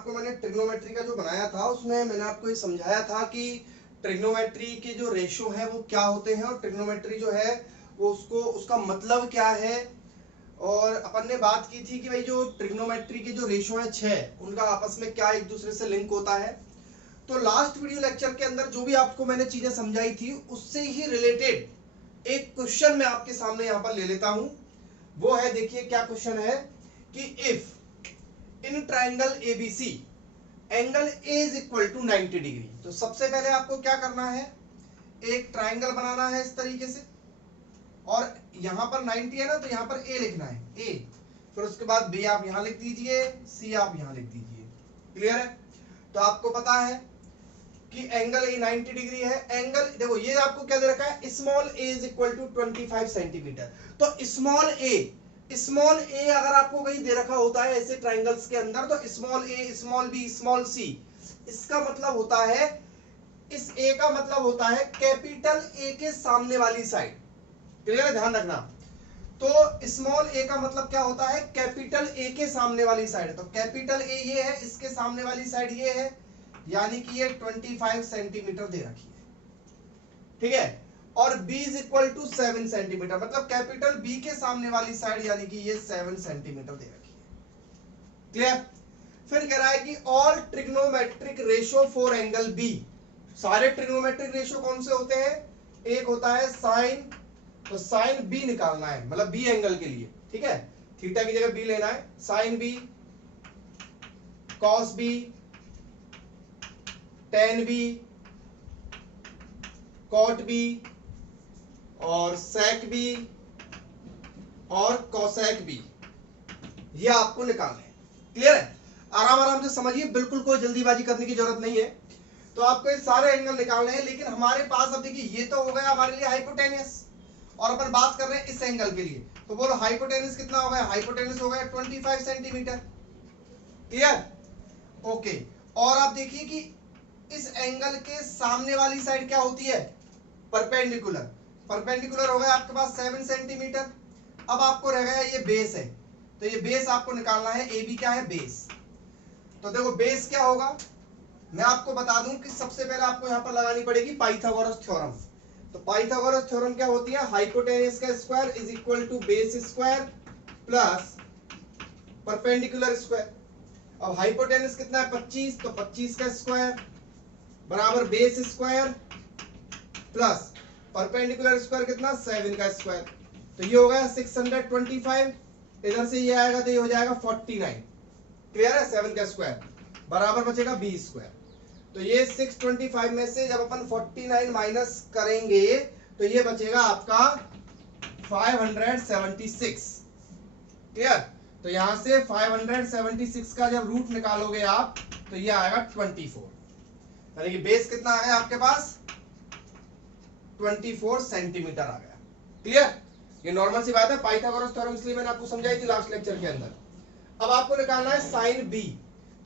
आपको मैंने ट्रिग्नोमेट्री का जो बनाया था उसमें मैंने आपको ये समझाया था कि ट्रिग्नोमेट्री के जो रेशो है वो क्या होते हैं और ट्रिग्नोमेट्री जो है वो उसका मतलब क्या है। और अपन ने बात की थी कि भाई जो ट्रिग्नोमेट्री के जो रेशो है 6 उनका आपस में क्या एक दूसरे से लिंक होता है। तो लास्ट वीडियो लेक्चर के अंदर जो भी आपको मैंने चीजें समझाई थी उससे ही रिलेटेड एक क्वेश्चन मैं आपके सामने यहाँ पर ले लेता हूं। वो है, देखिए क्या क्वेश्चन है कि if in triangle ABC angle A is equal to 90 degree. तो सबसे पहले आपको क्या करना है, एक ट्राइंगल बनाना है इस तरीके से और यहां पर 90 है ना, तो यहां पर ए लिखना है ए, फिर उसके बाद बी आप यहां लिख दीजिए, सी आप यहां लिख दीजिए। क्लियर है? तो आपको पता है कि एंगल ए 90 डिग्री है। एंगल देखो ये आपको क्या दे रखा है, small a is equal to 25 centimetre. तो स्मॉल ए अगर आपको कहीं दे रखा होता है ऐसे ट्राइंगल्स के अंदर, तो स्मॉल ए, स्मॉल बी, स्मॉल सी, इसका मतलब होता है, इस ए का मतलब होता है कैपिटल ए के सामने वाली साइड। क्लियर है? ध्यान रखना। तो स्मॉल ए का मतलब क्या होता है, कैपिटल ए के सामने वाली साइड। तो कैपिटल ए ये है, इसके सामने वाली साइड ये है, यानी कि ये 25 सेंटीमीटर दे रखी है। ठीक है? और b is equal to 7 centimetre, मतलब कैपिटल b के सामने वाली साइड यानी कि ये 7 सेंटीमीटर दे रखी है। क्लियर? फिर कह रहा है कि all trigonometric ratio for angle b। सारे ट्रिग्नोमेट्रिक रेशो कौन से होते हैं, एक होता है साइन, तो साइन b निकालना है, मतलब b एंगल के लिए। ठीक है? थीटा की जगह b लेना है, sine b, cos b, tan b, cot b और सेक b और कोसेक b, ये आपको निकालना है। क्लियर है? आराम आराम से समझिए, बिल्कुल कोई जल्दीबाजी करने की जरूरत नहीं है। तो आपको ये सारे एंगल निकालने हैं, लेकिन हमारे पास अब देखिए ये तो हो गया हमारे लिए हाइपोटेनस, और अपन बात कर रहे हैं इस एंगल के लिए। तो बोलो हाइपोटेनस कितना हो गया, हाइपोटेनस हो गया 25 सेंटीमीटर। क्लियर? ओके। और आप देखिए कि इस एंगल के सामने वाली साइड क्या होती है, परपेंडिकुलर। परपेंडिकुलर हो गया आपके पास 7 सेंटीमीटर। अब आपको रह गया ये बेस है, तो ये बेस आपको निकालना है, ए बी क्या है, बेस। तो देखो बेस क्या होगा, मैं आपको बता दूं कि सबसे पहले आपको यहां पर लगानी पड़ेगी पाइथागोरस थ्योरम। तो पाइथागोरस थ्योरम क्या होती है, हाइपोटेनस का square is equal to base square plus perpendicular square. अब हाइपोटेनस कितना है 25, तो 25 का स्क्वायर बराबर base square plus perpendicular square कितना 7 का स्क्वायर। तो ये हो गया 625, इधर से ये आएगा तो ये हो जाएगा 49। क्लियर है? 7 का स्क्वायर बराबर बचेगा बी स्क्वायर। तो ये 625 में से जब अपन 49 माइनस करेंगे तो ये बचेगा आपका 576। क्लियर? तो यहां से 576 का जब रूट निकालोगे आप तो ये आएगा 24, यानी कि बेस कितना आ गया आपके पास 24 सेंटीमीटर आ गया। क्लियर? ये नॉर्मल सी बात है, पाइथागोरस थ्योरम इसलिए मैंने आपको समझाई थी लास्ट लेक्चर के अंदर। अब आपको निकालना है साइन बी।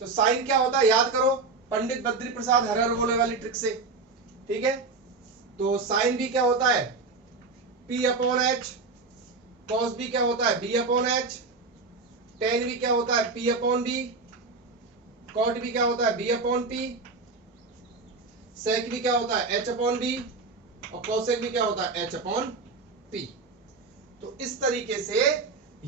तो साइन क्या होता है याद करो, पंडित बद्री प्रसाद हर बोले वाली ट्रिक से। ठीक है? तो साइन बी क्या होता है, P upon H, cos B क्या होता है B upon H, tan B क्या होता है P upon B, cot B क्या होता है B upon P, sec B क्या होता है H अपॉन बी और कोसेक बी क्या होता है H अपॉन पी। तो इस तरीके से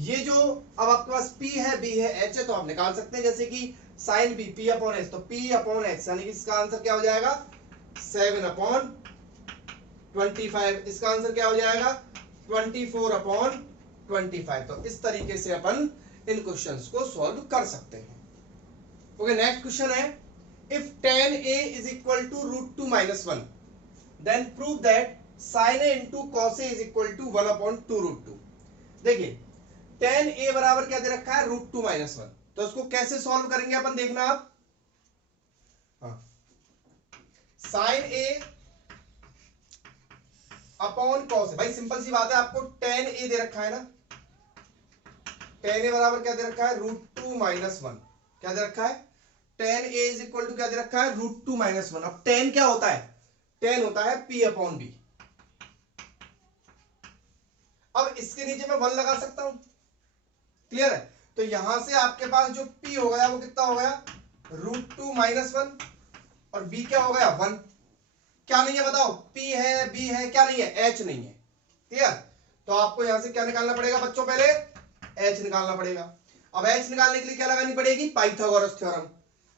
ये जो अब आपके पास P है B है H है, तो आप निकाल सकते हैं, जैसे कि sine B P upon H, तो P अपॉन एच यानी कि इसका आंसर क्या हो जाएगा 7 अपॉन 25। इसका आंसर क्या हो जाएगा 24 अपॉन 25। तो इस तरीके से अपन इन क्वेश्चंस को सॉल्व कर सकते हैं। ओके, नेक्स्ट क्वेश्चन है, if tan a is equal to √2 - 1 then prove that sin a into cos a is equal to 1 upon 2 √2। देखिए tan a बराबर क्या दे रखा है √2 - 1, तो इसको कैसे सॉल्व करेंगे अपन, देखना आप। sin a upon cos a, भाई सिंपल सी बात है, आपको tan a दे रखा है ना, tan a बराबर क्या दे रखा है √2 - 1। क्या दे रखा है tan a is equal to क्या दे रखा है √2 - 1। अब tan क्या होता है, tan होता है P अपॉन बी। अब इसके नीचे मैं 1 लगा सकता हूं। क्लियर है? तो यहां से आपके पास जो P हो गया वो कितना हो गया √2 माइनस 1 और b क्या हो गया 1। क्या नहीं है बताओ, p है b है, क्या नहीं है, h नहीं है। क्लियर। तो आपको यहां से क्या निकालना पड़ेगा बच्चों, पहले h निकालना पड़ेगा। अब h निकालने के लिए क्या लगानी पड़ेगी, पाइथागोरस थ्योरम।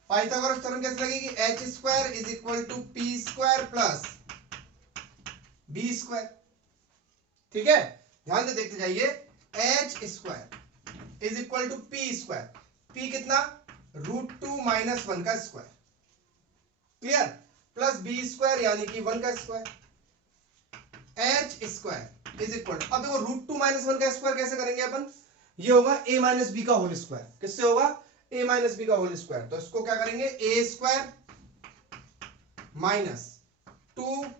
पाइथागोरस थ्योरम कैसे लगेगी, h square is equal to p square plus b square. ठीक है, ध्यान से देखते जाइए, h square is equal to p square. p कितना, √2 माइनस 1 का square. Clear, plus b square यानी कि 1 का square. h square is equal, अब देखो √2 माइनस 1 का स्क्वायर कैसे करेंगे अपन, ये होगा a माइनस बी का होल स्क्वायर। किससे होगा, a माइनस बी का होल स्क्वायर। तो इसको क्या करेंगे, a square minus 2ab,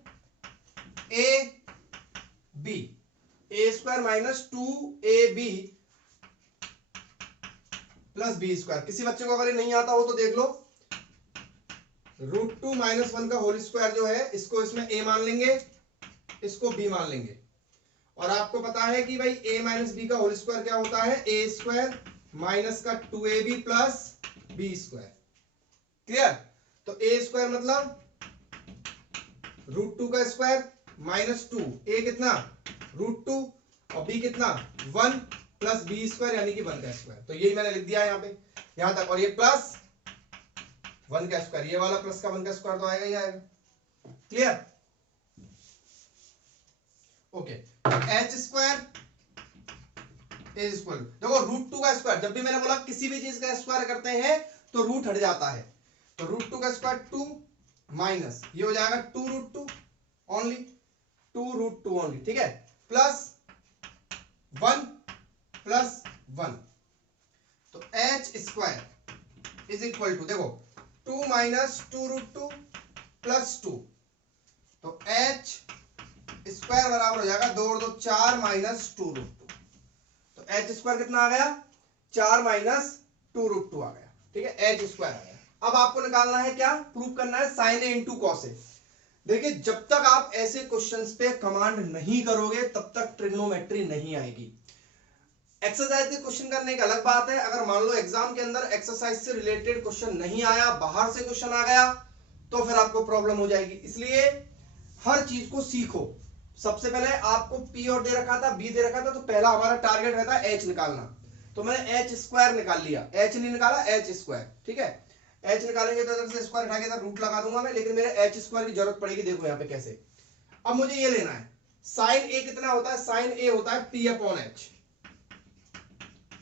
a square minus 2ab plus B square. किसी बच्चे को अगर नहीं आता हो तो देख लो, √2 माइनस 1 का होल स्क्वायर जो है, इसको इसमें a मान लेंगे, इसको b मान लेंगे। और आपको पता है कि भाई a माइनस बी का होल स्क्वायर क्या होता है, a स्क्वायर माइनस का 2ab plus B square. Clear. तो a स्क्वायर मतलब √2 का स्क्वायर माइनस 2, a कितना √2 और b कितना 1 प्लस बी स्क्वायर यानी कि 1 का स्क्वायर। तो यही मैंने लिख दिया है यहाँ पे, यहां तक। और ये प्लस 1 का स्क्वायर, ये वाला प्लस का 1 का स्क्वायर तो आएगा ही आएगा। Clear, okay. h square is equal, देखो √2 का स्क्वायर, जब भी मैंने बोला किसी भी चीज का स्क्वायर करते हैं तो रूट हट जाता है। तो √2 का स्क्वायर 2 माइनस ये हो जाएगा 2√2 ओनली, 2√2 ओनली। ठीक है, प्लस 1 प्लस 1। तो h square is equal to, देखो 2 माइनस 2√2 प्लस 2, तो h स्क्वायर बराबर हो जाएगा 2 और 2 4 माइनस 2√2। तो h स्क्वायर कितना आ गया, 4 माइनस 2√2 आ गया। ठीक है, h स्क्वायर आ गया। अब आपको निकालना है क्या, प्रूव करना है sin a into cos A. देखिए, जब तक आप ऐसे क्वेश्चंस पे कमांड नहीं करोगे तब तक ट्रिग्नोमेट्री नहीं आएगी। एक्सरसाइज के क्वेश्चन करने की अलग बात है, अगर मान लो एग्जाम के अंदर एक्सरसाइज से रिलेटेड क्वेश्चन नहीं आया, बाहर से क्वेश्चन आ गया, तो फिर आपको प्रॉब्लम हो जाएगी। इसलिए हर चीज को सीखो। सबसे पहले आपको P और दे रखा था, B दे रखा था, तो पहला हमारा टारगेट रहता है H निकालना। तो मैंने H स्क्वायर निकाल लिया, H नहीं निकाला, H स्क्वायर। ठीक है, H निकालेंगे तो इधर से स्क्वायर उठा के इधर रूट लगा दूंगा मैं, लेकिन मेरे H स्क्वायर की जरूरत पड़ेगी। देखो यहाँ पे कैसे, अब मुझे ये लेना है, साइन A कितना होता है, साइन A होता है P upon H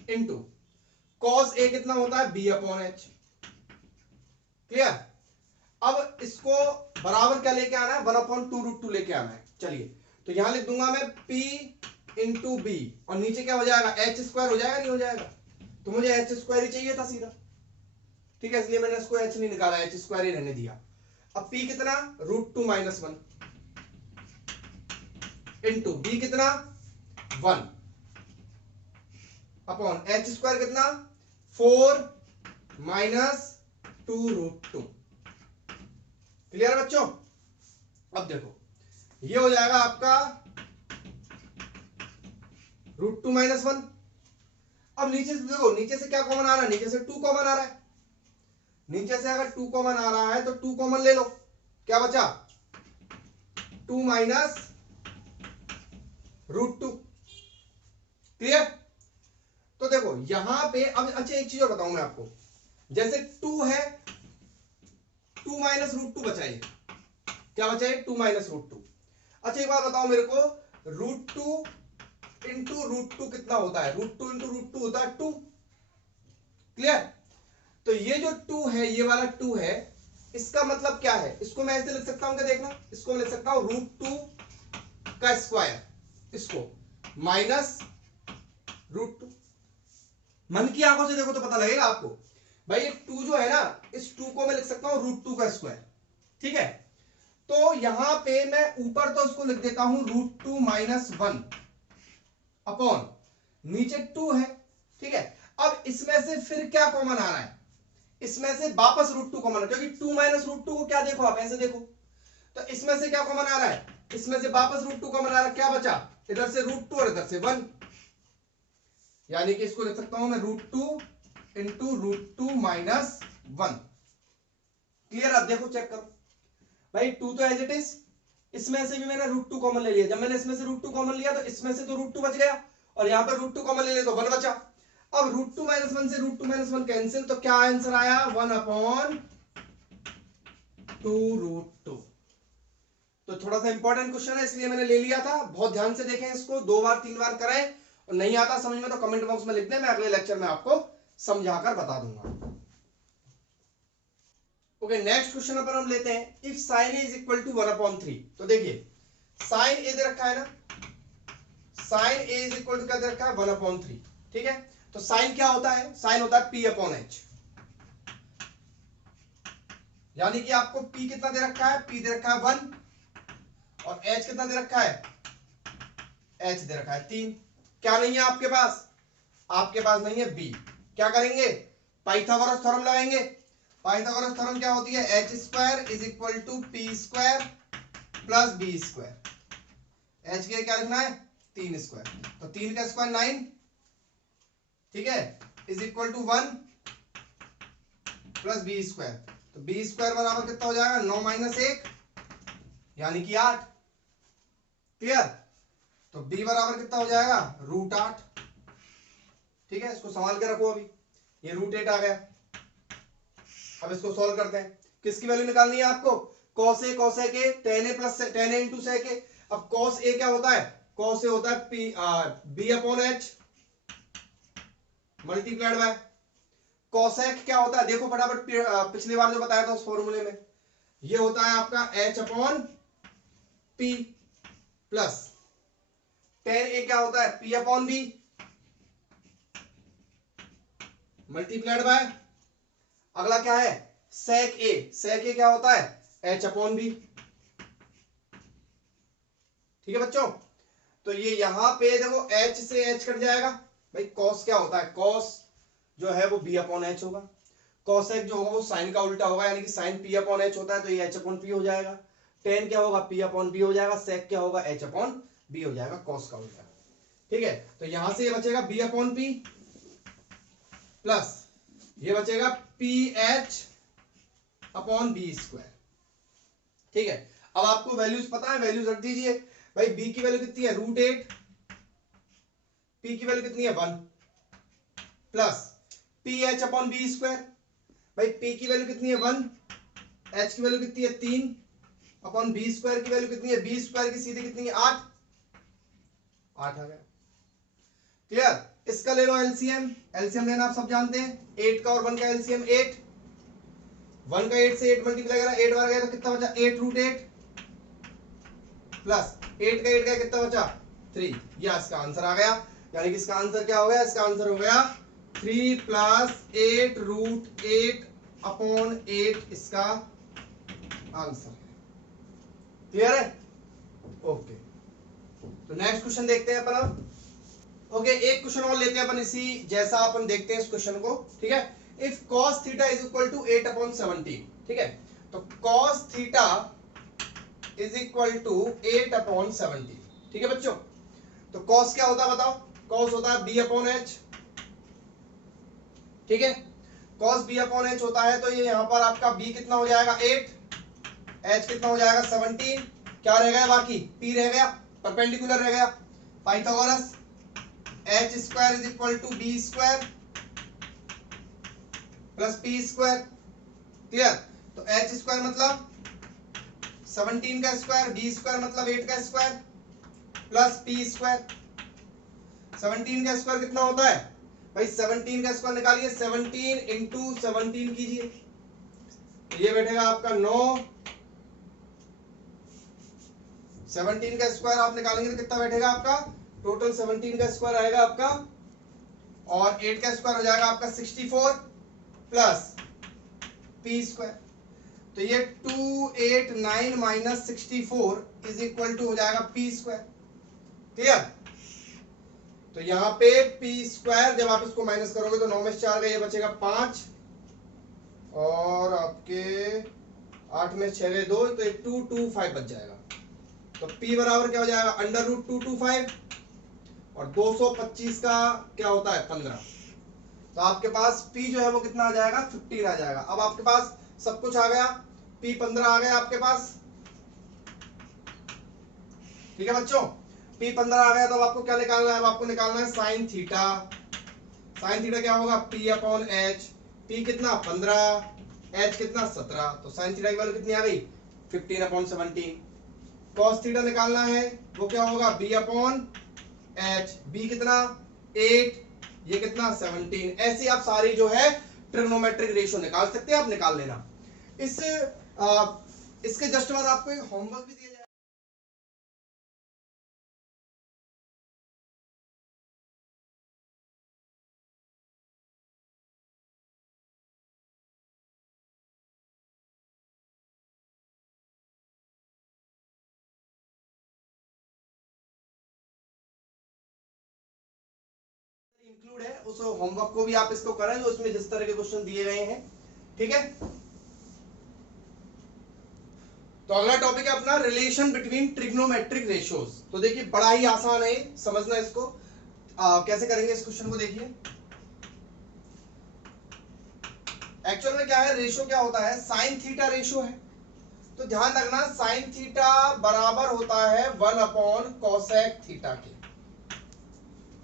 into cos A कितना होता है, B अपॉन H। क्लियर। अब इसको बराबर क्या लेके आना है, 1/2√2 लेके आना है। चलिए, तो यहां लिख दूंगा मैं P इंटू बी, और नीचे क्या हो जाएगा, h स्क्वायर हो जाएगा, नहीं हो जाएगा। तो मुझे h स्क्वायर ही चाहिए था सीधा। ठीक है, इसलिए मैंने इसको h नहीं निकाला, h स्क्वायर ही रहने दिया। अब P कितना, √2 माइनस 1 इंटू बी कितना 1 अपॉन h स्क्वायर कितना 4 माइनस 2√2। क्लियर बच्चों। अब देखो, ये हो जाएगा आपका √2 माइनस 1। अब नीचे से देखो, नीचे से क्या कॉमन आ रहा है, नीचे से 2 कॉमन आ रहा है। नीचे से अगर 2 कॉमन आ रहा है तो 2 कॉमन ले लो, क्या बचा 2 माइनस √2। क्लियर। तो देखो यहां पे अब अच्छा एक चीज और बताऊं मैं आपको, जैसे 2 है, 2 माइनस √2 बचा, ये क्या बचा है 2 माइनस √2। अच्छा एक बात बताओ मेरे को, √2 इंटू √2 कितना होता है, √2 इंटू √2 होता है 2। क्लियर। तो ये जो 2 है, ये वाला 2 है, इसका मतलब क्या है, इसको मैं ऐसे लिख सकता हूं क्या, देखना, इसको मैं लिख सकता हूं √2 का स्क्वायर, इसको माइनस √2। मन की आंखों से देखो तो पता लगेगा आपको। भाई ये 2 जो है ना, इस 2 को मैं लिख सकता हूं √2 का स्क्वायर। ठीक है, तो यहां पे मैं ऊपर तो इसको लिख देता हूं √2 माइनस 1 अपॉन नीचे 2 है। ठीक है, अब इसमें से फिर क्या कॉमन आ रहा है, इसमें से वापस √2 कॉमन है, क्योंकि 2 माइनस √2 को क्या देखो आप ऐसे देखो, तो इसमें से क्या कॉमन आ रहा है, इसमें से वापस √2 कॉमन आ रहा है, क्या बचा, इधर से √2 और इधर से 1, यानी कि इसको लिख सकता हूं मैं √2 इंटू √2 माइनस 1। क्लियर? अब देखो चेक करो भाई, 2 तो एज इट इज, इसमें से भी मैंने √2 कॉमन ले लिया। जब मैंने इसमें से √2 कॉमन लिया तो इसमें से तो √2 बच गया, और यहाँ पर √2 कॉमन ले लिया तो 1 बचा। अब √2 - 1 से √2 - 1 कैंसिल, तो क्या आंसर आया? 1/2√2। तो थोड़ा सा इंपॉर्टेंट क्वेश्चन है इसलिए मैंने ले लिया था। बहुत ध्यान से देखें इसको, 2 बार 3 बार करें, और नहीं आता समझ में तो कमेंट बॉक्स में लिख दें, मैं अगले लेक्चर में आपको समझाकर बता दूंगा। ओके, नेक्स्ट क्वेश्चन पर हम लेते हैं, if sine A is equal to 1/3। तो देखिए साइन ए दे रखा है ना, sine A is equal to क्या दे रखा है? 1/3। ठीक है, तो साइन क्या होता है? साइन होता है P/H, यानी कि आपको P कितना दे रखा है? P दे रखा है 1, और H कितना दे रखा है? H दे रखा है 3। क्या नहीं है आपके पास? आपके पास नहीं है B। क्या करेंगे? पाइथागोरस थ्योरम लगाएंगे। पाइथागोरस थ्योरम क्या होती है? h² is equal to p² plus b²। h के क्या लिखना है? 3², तो 3 का स्क्वायर 9, ठीक है, is equal to 1 plus b²। तो b² बराबर कितना हो जाएगा? 9 - 1 यानी कि 8। क्लियर? तो b बराबर कितना हो जाएगा? √8। ठीक है, इसको संभाल के रखो। अभी ये √8 आ गया। अब इसको सॉल्व करते हैं। किसकी वैल्यू निकालनी है आपको? cos a cos a के tan a plus tan a into sec a। अब cos a क्या होता है? cos a होता है B/H मल्टीप्लाइड बाय cosec क्या होता है? देखो फटाफट, पिछली बार जो बताया था उस फॉर्मूले में, ये होता है आपका H/P प्लस tan a क्या होता है? P/B मल्टीप्लाइड बाय, अगला क्या है? sec a। sec a क्या होता है? H/B। ठीक है बच्चों, तो ये यहां पे देखो h से h कट जाएगा भाई। cos क्या होता है? cos जो है वो B/H होगा। cosec जो होगा वो साइन का उल्टा होगा, यानी कि साइन P/H होता है, तो ये H/P हो जाएगा। tan क्या होगा? P/B हो जाएगा। sec क्या होगा? H/B हो जाएगा, cos का उल्टा। ठीक है, तो यहां से ये बचेगा B/P प्लस ये बचेगा PH/B²। ठीक है, अब आपको वैल्यूज पता है, वैल्यूज रख दीजिए भाई। b की वैल्यू कितनी है? √8। p की वैल्यू कितनी है? 1 प्लस PH/B²। भाई p की वैल्यू कितनी है? 1, h की वैल्यू कितनी है? 3 अपॉन b² की वैल्यू कितनी है? b² की सीधी कितनी है? 8 आ गया। क्लियर? इसका ले लो एलसीएम। एलसीएम लेना आप सब जानते हैं, 8 का और 1 का एलसीएम 8। 1 का 8 से 8 मल्टीप्लाई करा, 8 बार गया तो कितना बचा? 8√8 प्लस 8 का 8 का कितना बचा? 3। ये इसका आंसर आ गया। यानी कि इसका आंसर क्या हो गया? इसका आंसर हो गया 3 + 8√8 अपॉन 8 इसका आंसर है। क्लियर है? ओके, तो नेक्स्ट क्वेश्चन देखते हैं अपन अब। ओके, एक क्वेश्चन और लेते हैं अपन इसी जैसा। अपन देखते हैं इस क्वेश्चन को। ठीक है, if cos theta is equal to 8/17। ठीक है, तो cos theta is equal to 8/17। ठीक है बच्चों, तो cos क्या होता है बताओ? cos होता है B/H। ठीक है, cos B/H होता है, तो ये यहां पर आपका b कितना हो जाएगा? 8, h कितना हो जाएगा? 17। क्या रह गया बाकी? p रह गया, परपेंडिकुलर रह गया। Pythagoras h² is equal to b² plus p²। Clear? तो h² मतलब 17 का स्क्वायर, b² मतलब 8 का स्क्वायर प्लस p²। 17 का स्क्वायर कितना होता है भाई? 17 का स्क्वायर निकालिए, 17 इंटू 17 कीजिए, ये बैठेगा आपका 9। 17 का स्क्वायर आप निकालेंगे तो कितना बैठेगा आपका? टोटल 17 का स्क्वायर आएगा आपका, और 8 का स्क्वायर हो जाएगा आपका 64 प्लस p²। तो ये 289 - 64 इज इक्वल टू हो जाएगा p²। क्लियर? तो यहाँ पे p² जब आप इसको माइनस करोगे तो 9 में 4 गए, ये बचेगा 5, और आपके 8 में 6 गए 2, तो 225 बच जाएगा। तो p बराबर क्या हो जाएगा? √225, और 225 का क्या होता है? 15। तो आपके पास p जो है वो कितना आ जाएगा? 15 आ जाएगा। अब आपके पास सब कुछ आ गया, P15 आ गया आपके पास। ठीक है बच्चों, P15 आ गया, तो अब आपको क्या निकालना है? अब आपको निकालना है साइन थीटा। साइन थीटा क्या होगा? P upon H. P कितना? 15, एच कितना? 17। तो साइन थीटा की वैल्यू कितनी आ गई? 15 अपॉन 17। कॉस थीटा निकालना है, वो क्या होगा? B upon H. B कितना? 8, ये कितना? 17। ऐसे आप सारी जो है ट्रिग्नोमेट्रिक रेशियो निकाल सकते हैं, आप निकाल लेना। इसके जस्ट बाद आपको एक होमवर्क भी दिया जाएगा। इंक्लूड है, उस होमवर्क को भी आप इसको करें जो इसमें जिस तरह के क्वेश्चन दिए गए हैं। ठीक है, तो अगला टॉपिक है अपना रिलेशन बिटवीन ट्रिग्नोमेट्रिक रेशियोज। तो देखिए बड़ा ही आसान है समझना इसको। कैसे करेंगे इस क्वेश्चन को? देखिए एक्चुअल में क्या है, रेशियो क्या होता है? साइन थीटा रेशियो है। तो ध्यान रखना, साइन थीटा बराबर होता है 1 अपॉन कोसेक थीटा के।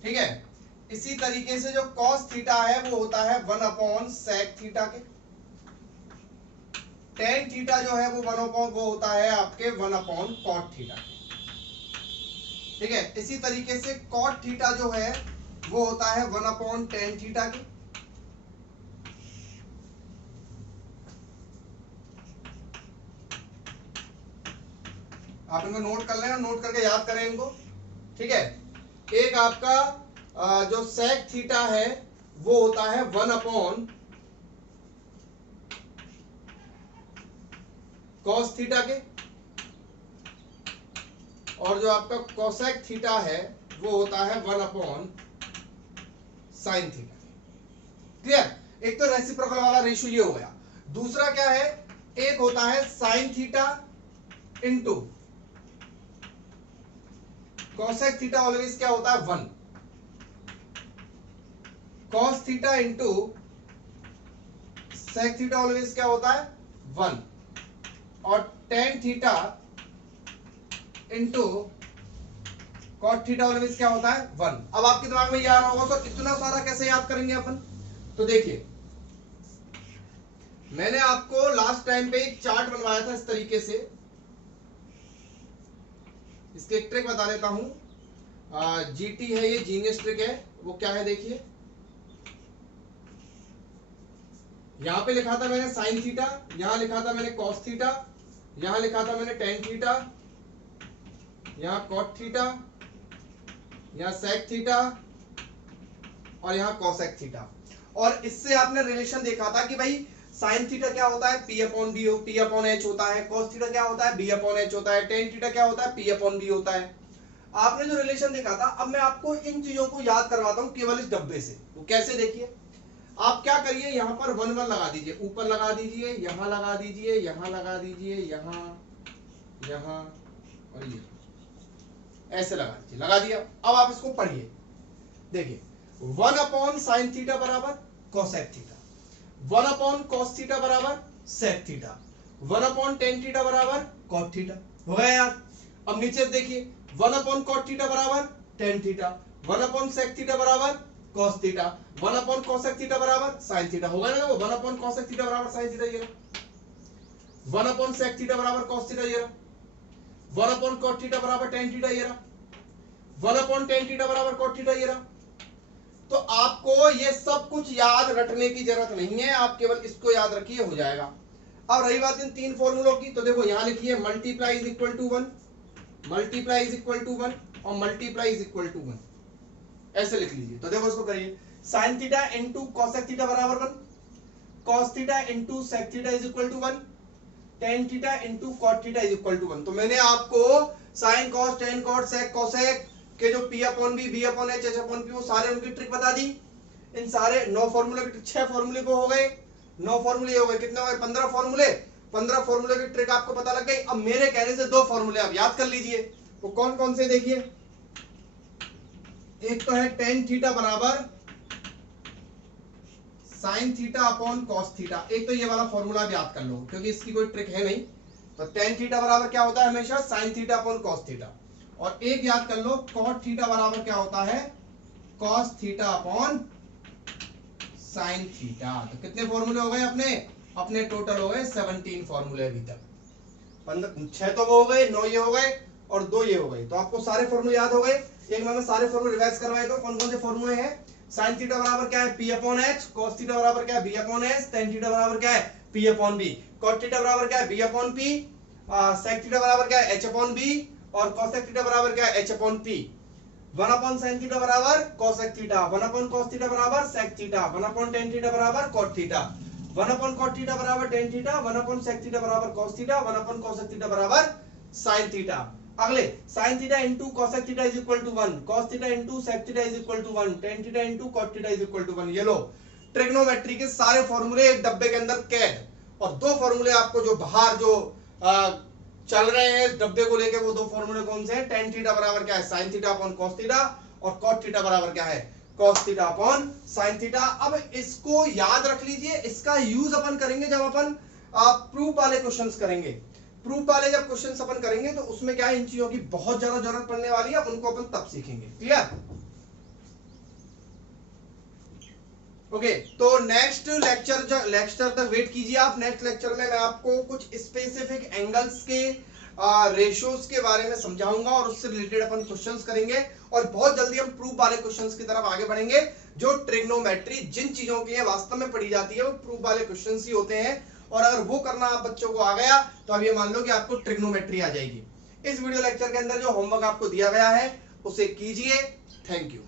ठीक है, इसी तरीके से जो कॉस थीटा है वो होता है 1 अपॉन सेक थीटा के। टेन थीटा जो है वो होता है आपके 1 अपॉन कॉट थीटा के। ठीक है, इसी तरीके से कॉट थीटा जो है वो होता है 1 अपॉन टेन थीटा के। आप इनको नोट कर लें और नोट करके याद करें इनको। ठीक है, एक आपका जो सेक थीटा है वो होता है 1 अपॉन कॉस थीटा के, और जो आपका कोसेक थीटा है वो होता है 1 अपॉन साइन थीटा। क्लियर? एक तो रेसिप्रोकल वाला रेशियो ये हो गया। दूसरा क्या है, एक होता है sine theta into cosec theta, always क्या होता है? 1। Cos theta into sec theta always क्या होता है? 1। और tan theta into cot theta always क्या होता है? 1। अब आपके दिमाग में याद होगा तो इतना सारा कैसे याद करेंगे अपन? तो देखिए मैंने आपको लास्ट टाइम पे एक चार्ट बनवाया था इस तरीके से। इसके एक ट्रिक बता देता हूं। जीटी है, ये जीनियस ट्रिक है। वो क्या है देखिए, यहां पे लिखा था मैंने साइन थीटा, यहां लिखा था मैंने कॉस थीटा, यहां लिखा था मैंने टेन थीटा, यहां कॉट थीटा, यहां सेक थीटा, और यहां कोसेक थीटा। और इससे आपने रिलेशन देखा था कि भाई साइन थीटा क्या होता है? P upon B, P upon H होता है। कॉस थीटा क्या होता है? B अपॉन एच होता है। टेन थीटा क्या होता है? P अपॉन बी होता है। आपने जो रिलेशन देखा था, अब मैं आपको इन चीजों को याद करवाता हूं केवल इस डब्बे से। वो कैसे? देखिए आप क्या करिए, यहां पर 1 1 लगा दीजिए, ऊपर लगा दीजिए, यहां लगा दीजिए, यहां लगा दीजिए, यहां, यहां और ये ऐसे लगा दीजिए। लगा दिया। अब आप इसको पढ़िए। देखिए 1 अपॉन साइन थीटा बराबर cosec theta, 1 upon cos theta बराबर sec theta, 1 upon tan theta बराबर कॉट थीटा। हो गया यार? अब नीचे देखिए 1 अपॉन कॉट थीटा बराबर tan theta, 1 upon sec theta बराबर cos theta, 1 upon cosec theta बराबर साइन थीटा। हो गया ना? वो 1 अपॉन कोसेक थीटा बराबर साइन थीटा, ये 1 अपॉन सेक थीटा बराबर कॉस थीटा, ये 1 अपॉन कॉट थीटा बराबर टेन थीटा, ये 1 अपॉन टेन थीटा बराबर कॉट थीटा, ये। तो आपको ये सब कुछ याद रटने की जरूरत नहीं है, आप केवल इसको याद रखिए, हो जाएगा। अब रही बात इन तीन फॉर्मूलों की, तो देखो यहां लिखिए multiply is equal to 1, multiply is equal to 1 और मल्टीप्लाई इज इक्वल टू 1, ऐसे लिख लीजिए। तो देखो इसको करिए, sine theta into cosec theta बराबर 1, cos theta into sec theta is equal to 1, tan theta into cot theta is equal to 1। तो मैंने आपको sine cos tan cot sec cosec के जो P upon B, B upon H, H upon P, वो सारे उनकी trick बता दी। इन सारे 9 फॉर्मूले के 6 फॉर्मूले को हो गए, 9 फॉर्मूले हो गए। कितने हो गए? 15 फॉर्मूले। 15 फॉर्मूले की ट्रिक आपको पता लग गई। अब मेरे कहने से 2 फॉर्मूले आप याद कर लीजिए। वो कौन कौन से? देखिए एक तो है टेन थीटा बराबर sine theta upon cos theta. एक तो ये वाला फॉर्मूला आप याद कर लो क्योंकि इसकी कोई ट्रिक है नहीं। तो टेन थीटा बराबर क्या होता है हमेशा sine theta upon cos theta. और एक याद कर लो कॉट थीटा बराबर क्या होता है cos theta upon sine theta. तो कितने फॉर्मूले हो गए अपने टोटल हो गए 17 फॉर्मूले अभी तक। 6 तो वो हो गए, 9 ये हो गए और 2 ये हो गए। तो आपको सारे फॉर्मूले याद हो गए। एक मैं सारे फॉर्मूले रिवाइज करवाए तो कौन कौन से फॉर्मूले हैं। साइन थीटा बराबर क्या है P upon H, cos theta बराबर क्या है B upon S, tan theta बराबर क्या है P upon B, cot theta बराबर क्या है B upon P, sec theta बराबर क्या है H अपॉन B और cosec थीटा बराबर क्या है H upon P। 1 upon sin theta बराबर cosec theta, 1 upon cos theta बराबर sec theta, 1 upon tan theta बराबर cot theta, 1 upon cot theta बराबर tan theta, 1 upon sec theta बराबर cos theta, 1 upon cosec theta बराबर sin theta. अगले sin theta into cosec theta is equal to 1, cos theta into sec theta is equal to 1, tan theta into cot theta is equal to 1। ये लो trigonometry के सारे फॉर्मूले एक डब्बे के अंदर कैद। और दो फॉर्मूले आपको जो बाहर जो चल रहे हैं इस डब्बे को लेके, वो दो फॉर्मूले कौन से हैं। tan थीटा बराबर क्या है sin theta upon cos theta और cot थीटा बराबर क्या है cos theta upon sin theta. अब इसको याद रख लीजिए, इसका यूज अपन करेंगे जब अपन प्रूफ वाले क्वेश्चंस करेंगे। प्रूफ वाले जब क्वेश्चंस अपन करेंगे तो उसमें क्या इन चीजों की बहुत ज्यादा जरूरत पड़ने वाली है, उनको अपन तब सीखेंगे। क्लियर? ओके तो नेक्स्ट लेक्चर तक वेट कीजिए आप। नेक्स्ट लेक्चर में मैं आपको कुछ स्पेसिफिक एंगल्स के रेशियोज के बारे में समझाऊंगा और उससे रिलेटेड अपन क्वेश्चंस करेंगे। और बहुत जल्दी हम प्रूफ वाले क्वेश्चंस की तरफ आगे बढ़ेंगे। जो ट्रिग्नोमेट्री जिन चीजों की है वास्तव में पढ़ी जाती है वो प्रूफ वाले क्वेश्चंस ही होते हैं। और अगर वो करना आप बच्चों को आ गया तो अब ये मान लो कि आपको ट्रिग्नोमेट्री आ जाएगी। इस वीडियो लेक्चर के अंदर जो होमवर्क आपको दिया गया है उसे कीजिए। Thank you.